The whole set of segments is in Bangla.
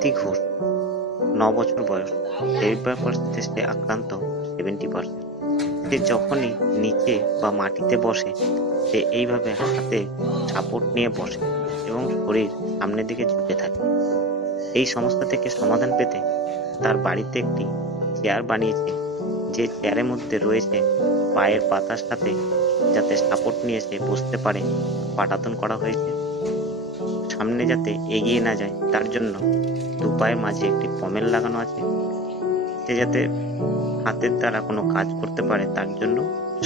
আরতি ঘোষ 9 বছর বয়স, সেরিব্রাল পলিসিতে সে আক্রান্ত 70%। সে যখনই নিচে বা মাটিতে বসে সে এইভাবে হাতে সাপোর্ট নিয়ে বসে এবং শরীর সামনের দিকে ঝুঁকে থাকে। এই সমস্যা থেকে সমাধান পেতে তার বাড়িতে একটি চেয়ার বানিয়েছে, যে চেয়ারের মধ্যে রয়েছে পায়ের পাতার সাথে যাতে সাপোর্ট নিয়ে সে বসতে পারে পাটাতন করা হয়েছে। সামনে যাতে এগিয়ে না যায় তার জন্য দু পায়ের মাঝে একটি পমেল লাগানো আছে। সে যাতে হাতের দ্বারা কোনো কাজ করতে পারে তার জন্য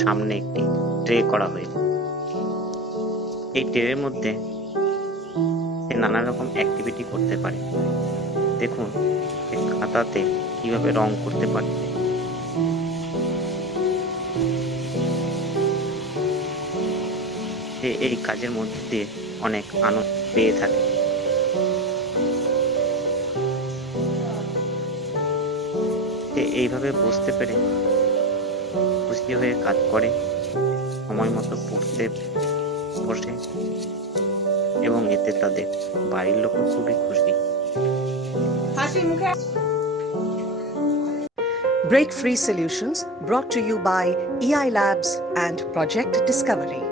সামনে একটি ট্রে করা হয়েছে। এই ট্রের মধ্যে সে নানা রকম অ্যাক্টিভিটি করতে পারে। দেখুন সে খাতাতে কিভাবে রং করতে পারে। সে এই কাজের মধ্যে দিয়ে অনেক আনন্দ পেয়ে থাকে। সে এইভাবে বসতে পেরে খুশি হয়ে কাজ করে, সময় মতো পড়তে বসে এবং এতে তাদের বাড়ির লোকও খুবই খুশি। Break Free Solutions brought to you by EI Labs and Project Discovery.